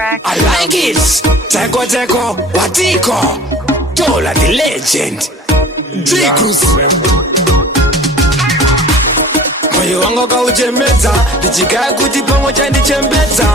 I like it. Tecko, Watiko, Tola the legend. G-Cruz. Moyo wangu kauchembeza, nichikae kuti pamoja ndichembeza.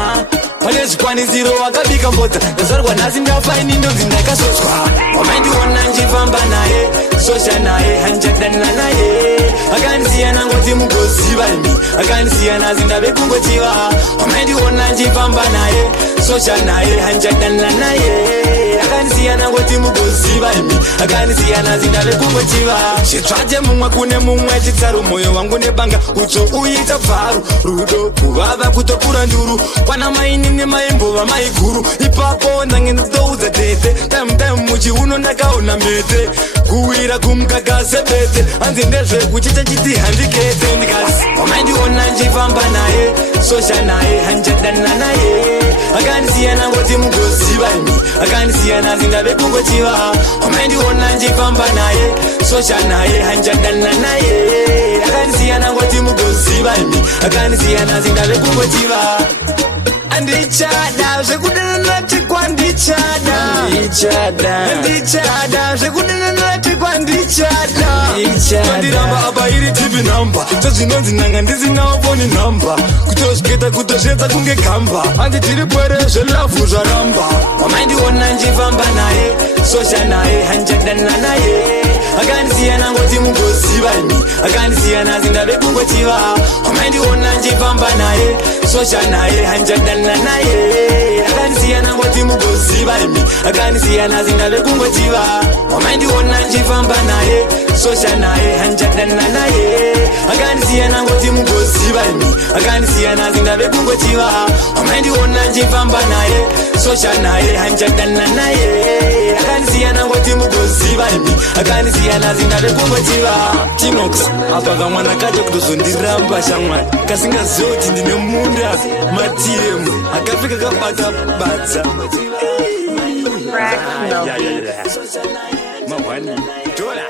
Pale zikwaniziro wakabika mbota, nazarwa nazi ndafaini ndo zindakasoswa. Wamendiona njivamba naye, sosha naye, handichadanana naye. Akanisiana ngoti mugoziva imi, akanisiana zindabe kungochiva. Wamendiona njivamba naye, sosha naye, handichadanana naye. Akanisiana ngoti mugoziva imi, akanisiana zindabe kungochiva. Chitsvaje mumwe kune mumwe chitsaru, moyo wangu nebanga utso uita pfaru. Rudo kuvava kutokura nduru, kwana maini nemaimbo maiguru. Ipapo ndange ndouza tete, time muchiuno ndakaona mete. Kuwira kumukaka sebete, hanzi ndezve kuchicha chiti handikete. Ndikasi wamendiona njifamba naye, sosha naye, handichadanana naye. Akanisiana ngoti mugoziva imi, akanisiana zindabe kungochiva. Wamendiona njifamba naye, sosha naye, handichadanana naye. Akanisiana ngoti mugoziva imi, akanisiana zindabe kungochiva. Handichada, zvekudana nati kwandichada. Handichada, zvekudana nati kwandichada. Kwandiramba apa iri tipi namba, zvinonzi nanga ndisinawo foni namba. Kutosvika kutozvedza kunge gamba, handi tiri pwere zvelavhu zvaramba. Wamendiona njifamba naye, sosha naye, handichadanana naye. Akanisiana ngoti mugoziva imi, akanisiana zindabe kungochiva. Wamendiona njifamba naye, sosha naye, handichadanana naye. Akanisiana ngoti mugoziva imi, akanisiana zindabe kungochiva. Wamendiona njifamba naye, sosha naye, handichadanana naye. Akanisiana ngoti mugoziva imi, akanisiana zindabe kungochiva. Wamendiona njifamba naye, sosha naye, handichadanana naye. Akanisiana ngoti mugoziva imi, akanisiana zindabe kungochiva. Tinox apa kamwana kacho kutozondiramba shamwari, kasingazivi kuti ndine munda matm akapfeka kabata badza. Mahwani dola